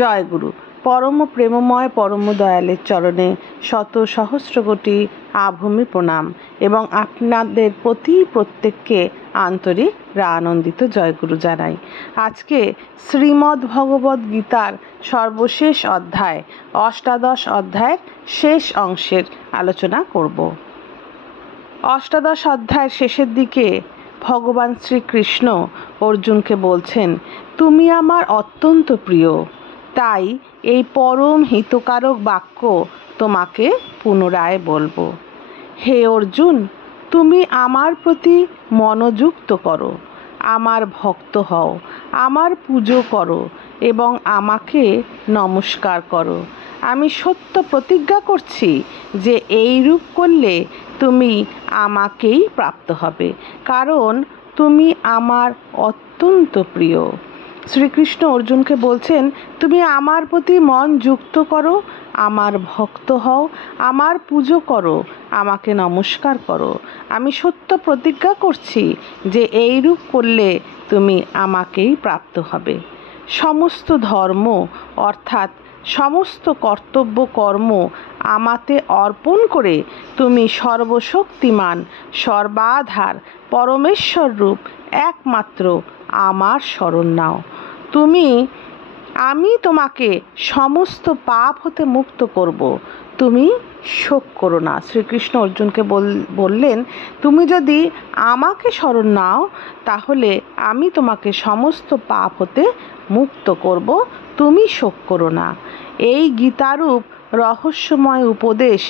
জয় গুরু। পরম প্রেমময় পরম দয়ালের চরণে শত সহস্র কোটি আভূমি প্রণাম এবং আপনাদের প্রত্যেককে আন্তরিক আনন্দিত জয়গুরু জানাই। আজকে শ্রীমদ্ ভগবদ্ গীতার সর্বশেষ অধ্যায় অষ্টাদশ অধ্যায়ের শেষ অংশের আলোচনা করব। অষ্টাদশ অধ্যায়ের শেষের দিকে ভগবান শ্রীকৃষ্ণ অর্জুনকে বলছেন, তুমি আমার অত্যন্ত প্রিয়, তাই এই পরম হিতকারক বাক্য তোমাকে পুনরায় বলবো। হে অর্জুন, তুমি আমার প্রতি মনোযুক্ত করো, আমার ভক্ত হও, আমার পুজো করো এবং আমাকে নমস্কার করো। আমি সত্য প্রতিজ্ঞা করছি যে এইরূপ করলে তুমি আমাকেই প্রাপ্ত হবে, কারণ তুমি আমার অত্যন্ত প্রিয়। শ্রীকৃষ্ণ অর্জুনকে বলছেন, তুমি আমার প্রতি মন যুক্ত করো, আমার ভক্ত হও, আমার পুজো করো, আমাকে নমস্কার করো। আমি সত্য প্রতিজ্ঞা করছি যে এইরূপ করলে তুমি আমাকেই প্রাপ্ত হবে। সমস্ত ধর্ম অর্থাৎ সমস্ত কর্তব্য কর্ম আমাতে অর্পণ করে তুমি সর্বশক্তিমান সর্বাধার পরমেশ্বর রূপ একমাত্র আমার শরণ নাও। আমি তোমাকে সমস্ত পাপ হতে মুক্ত করব, তুমি শোক করো না। শ্রীকৃষ্ণ অর্জুনকে বললেন, তুমি যদি আমাকে শরণ নাও তাহলে আমি তোমাকে সমস্ত পাপ হতে মুক্ত করব, তুমি শোক করো না। এই গীতারূপ রহস্যময় উপদেশ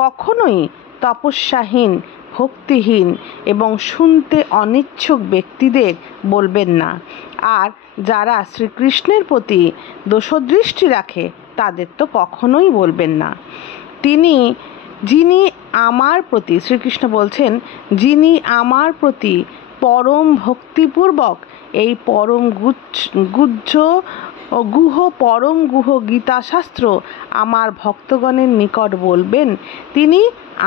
কখনোই তপস্যাহীন, ভক্তিহীন এবং শুনতে অনিচ্ছুক ব্যক্তিদের বলবেন না, আর যারা শ্রীকৃষ্ণের প্রতি দোষদৃষ্টি রাখে তাদের তো কখনোই বলবেন না। যিনি আমার প্রতি, শ্রীকৃষ্ণ বলছেন, যিনি আমার প্রতি পরম ভক্তিপূর্বক এই পরম গুহ গীতাশাস্ত্র আমার ভক্তগণের নিকট বলবেন, তিনি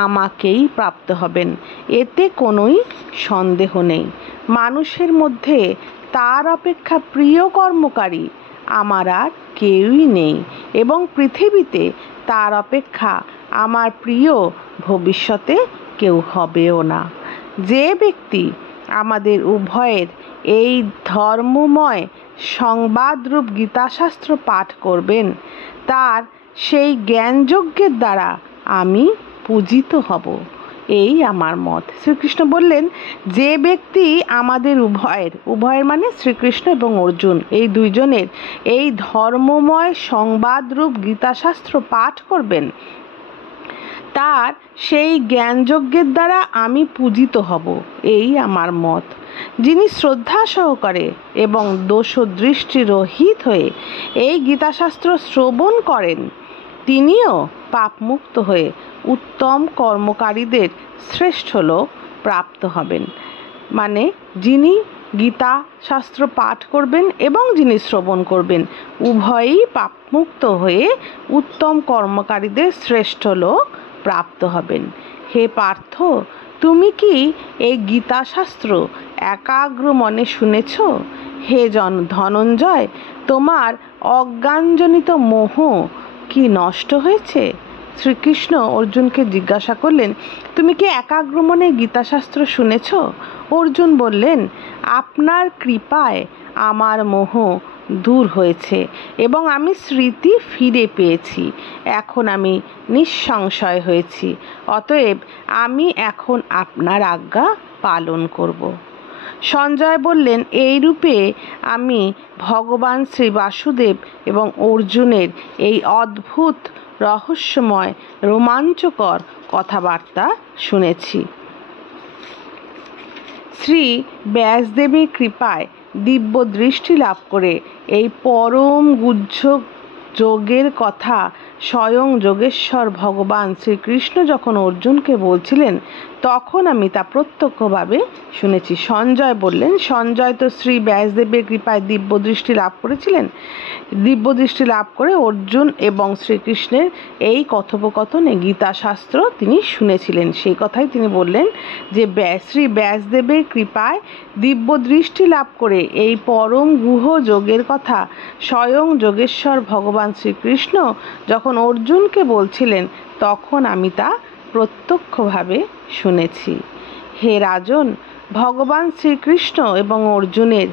আমাকেই প্রাপ্ত হবেন, এতে কোনোই সন্দেহ নেই। মানুষের মধ্যে তার অপেক্ষা প্রিয় কর্মকারী আমার আর কেউই নেই এবং পৃথিবীতে তার অপেক্ষা আমার প্রিয় ভবিষ্যতে কেউ হবেও না। যে ব্যক্তি আমাদের উভয়ের এই ধর্মময় সংবাদরূপ গীতাশাস্ত্র পাঠ করবেন, তার সেই জ্ঞানযজ্ঞের দ্বারা আমি পূজিত হব, এই আমার মত। শ্রীকৃষ্ণ বললেন, যে ব্যক্তি আমাদের উভয়ের মানে শ্রীকৃষ্ণ এবং অর্জুন, এই দুইজনের এই ধর্মময় সংবাদরূপ গীতাশাস্ত্র পাঠ করবেন, তার সেই জ্ঞানযজ্ঞের দ্বারা আমি পূজিত হব, এই আমার মত। যিনি শ্রদ্ধা সহকারে এবং দোষদৃষ্টি রহিত হয়ে এই গীতাশাস্ত্র শ্রবণ করেন, তিনিও পাপমুক্ত হয়ে উত্তম কর্মকারীদের শ্রেষ্ঠ লোক প্রাপ্ত হবেন। মানে যিনি গীতা শাস্ত্র পাঠ করবেন এবং যিনি শ্রবণ করবেন, উভয়ই পাপমুক্ত হয়ে উত্তম কর্মকারীদের শ্রেষ্ঠ লোক প্রাপ্ত হবেন। হে পার্থ, তুমি কি এই গীতাশাস্ত্র একাগ্র মনে শুনেছ? হে ধনঞ্জয়, তোমার অজ্ঞানজনিত মোহ কি নষ্ট হয়েছে? শ্রীকৃষ্ণ অর্জুনকে জিজ্ঞাসা করলেন, তুমি কি একাগ্র মনে গীতাশাস্ত্র শুনেছ? অর্জুন বললেন, আপনার কৃপায় আমার মোহ দূর হয়েছে এবং আমি স্মৃতি ফিরে পেয়েছি। এখন আমি নিঃসংশয় হয়েছি, অতএব আমি এখন আপনার আজ্ঞা পালন করব। সঞ্জয় বললেন, এই রূপে আমি ভগবান শ্রী বাসুদেব এবং অর্জুনের এই অদ্ভুত রহস্যময় রোমাঞ্চকর কথাবার্তা শুনেছি। শ্রী ব্যাসদেবের কৃপায় দিব্য দৃষ্টি লাভ করে এই পরম গুহ্য যোগের কথা স্বয়ং যোগেশ্বর ভগবান শ্রীকৃষ্ণ যখন অর্জুনকে বলছিলেন তখন আমি তা প্রত্যক্ষভাবে শুনেছি। সঞ্জয় বললেন, সঞ্জয় তো শ্রী ব্যাসদেবের কৃপায় দিব্যদৃষ্টি লাভ করেছিলেন। দিব্যদৃষ্টি লাভ করে অর্জুন এবং শ্রীকৃষ্ণের এই কথোপকথনে গীতাশাস্ত্র তিনি শুনেছিলেন। সেই কথাই তিনি বললেন যে শ্রী ব্যাসদেবের কৃপায় দিব্যদৃষ্টি লাভ করে এই পরম গুহ যোগের কথা স্বয়ং যোগেশ্বর ভগবান শ্রীকৃষ্ণ যখন অর্জুনকে বলছিলেন তখন আমি তা প্রত্যক্ষভাবে শুনেছি। হে রাজন, ভগবান শ্রীকৃষ্ণ এবং অর্জুনের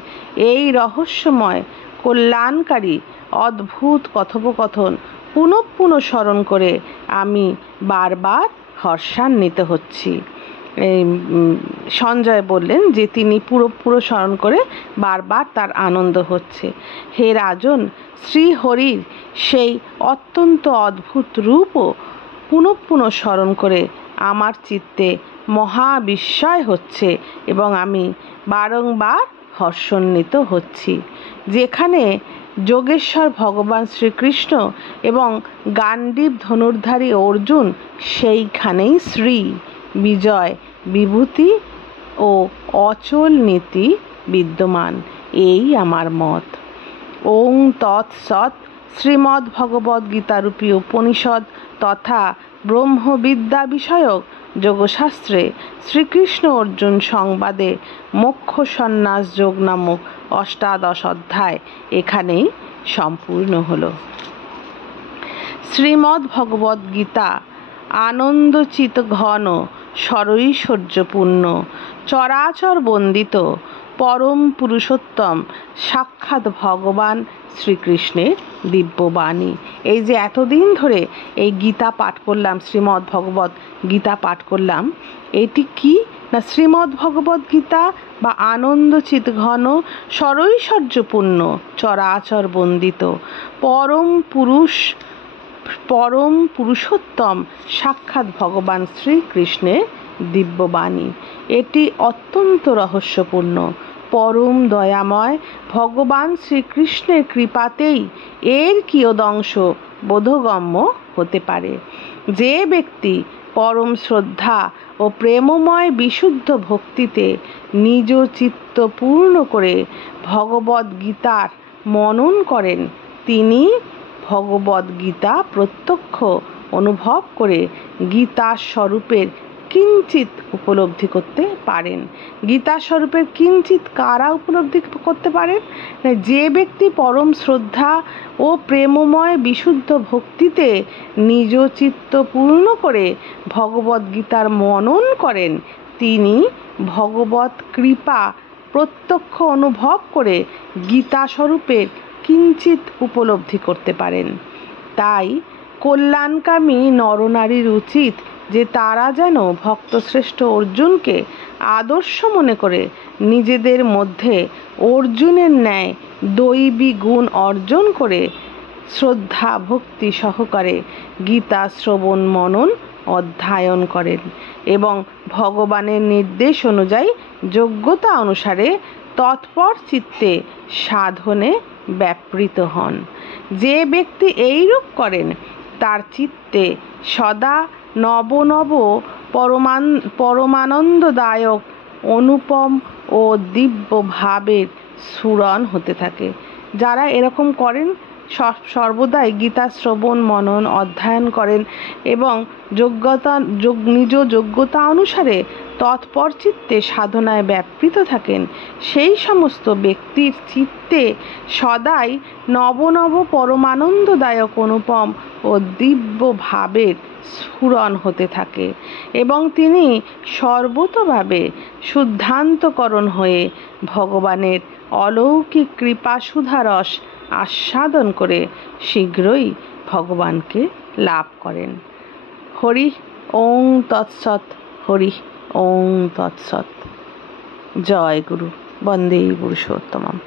এই রহস্যময় কল্যাণকারী অদ্ভুত কথোপকথন পুনঃ পুনঃ স্মরণ করে আমি বারবার হর্ষান্বিত হচ্ছি। সঞ্জয় বললেন যে তিনি পুরো স্মরণ করে বারবার তার আনন্দ হচ্ছে। হে রাজন, শ্রীহরির সেই অত্যন্ত অদ্ভুত রূপও পুনঃ পুনঃ স্মরণ করে আমার চিত্তে মহাবিস্ময় হচ্ছে এবং আমি বারংবার হর্ষান্বিত হচ্ছি। যেখানে যোগেশ্বর ভগবান শ্রীকৃষ্ণ এবং গাণ্ডীব ধনুর্ধারী অর্জুন, সেইখানেই শ্রী বিজয় বিভূতি ও অচল নীতি বিদ্যমান, এই আমার মত। ওং তৎসৎ। শ্রীমদ্ ভগবদ্ গীতারূপী উপনিষদ তথা ব্রহ্মবিদ্যা বিষয়ক যোগশাস্ত্রে শ্রীকৃষ্ণ অর্জুন সংবাদে মোক্ষ সন্ন্যাস যোগ নামক ৮ অধ্যায় এখানেই সম্পূর্ণ হল। শ্রীমদ্ ভগবদ্ গীতা আনন্দচিত ঘন সরৈশ্বর্যপূর্ণ চরাচর বন্দিত পরম পুরুষোত্তম সাক্ষাৎ ভগবান শ্রীকৃষ্ণের দিব্যবাণী। এই যে এতদিন ধরে এই গীতা পাঠ করলাম, শ্রীমদ্ ভগবদ্ গীতা পাঠ করলাম, এটি কি না শ্রীমদ্ ভগবদ্ গীতা বা আনন্দচিত ঘন সরৈশ্বর্যপূর্ণ চরাচর বন্দিত পরম পুরুষোত্তম সাক্ষাৎ ভগবান শ্রীকৃষ্ণের দিব্যবাণী। এটি অত্যন্ত রহস্যপূর্ণ, পরম দয়াময় ভগবান শ্রীকৃষ্ণের কৃপাতেই এর কিয়দংশ বোধগম্য হতে পারে। যে ব্যক্তি পরম শ্রদ্ধা ও প্রেমময় বিশুদ্ধ ভক্তিতে নিজ চিত্ত পূর্ণ করে ভগবদ্ গীতার মনন করেন, তিনি ভগবদ্ গীতা প্রত্যক্ষ অনুভব করে গীতা স্বরূপের কিঞ্চিত উপলব্ধি করতে পারেন। গীতা স্বরূপের কিঞ্চিত কারা উপলব্ধি করতে পারেন? যে ব্যক্তি পরম শ্রদ্ধা ও প্রেমময় বিশুদ্ধ ভক্তিতে নিজ চিত্ত পূর্ণ করে ভগবদ্ গীতার মনন করেন, তিনি ভগবৎ কৃপা প্রত্যক্ষ অনুভব করে গীতা স্বরূপের কিঞ্চিত উপলব্ধি করতে পারেন। তাই কল্যাণকামী নরনারীর উচিত যে তারা যেন ভক্তশ্রেষ্ঠ অর্জুনকে আদর্শ মনে করে নিজেদের মধ্যে অর্জুনের ন্যায় দৈবী গুণ অর্জন করে শ্রদ্ধা ভক্তি সহকারে গীতা শ্রবণ মনন অধ্যয়ন করেন এবং ভগবানের নির্দেশ অনুযায়ী যোগ্যতা অনুসারে তৎপর চিত্তে সাধনে ব্যাপৃত হন। যে ব্যক্তি এইরূপ করেন তার চিত্তে সদা নব নব পরমানন্দদায়ক অনুপম ও দিব্য ভাবের স্ফুরণ হতে থাকে। যারা এরকম করেন সর্বদাই গীতা শ্রবণ মনন অধ্যয়ন করেন এবং নিজ যোগ্যতা অনুসারে তৎপর চিত্তে সাধনায় ব্যাপৃত থাকেন, সেই সমস্ত ব্যক্তির চিত্তে সদাই নব নব পরমানন্দদায়ক অনুপম ও দিব্য ভাবের স্ফুরণ হতে থাকে এবং তিনি সর্বতোভাবে শুদ্ধান্তকরণ হয়ে ভগবানের অলৌকিক কৃপা সুধারস আস্বাদন করে শীঘ্রই ভগবানকে লাভ করেন। হরি ওং তৎসৎ। হরি ওং তৎসৎ। জয় গুরু। বন্দে পুরুষোত্তমম।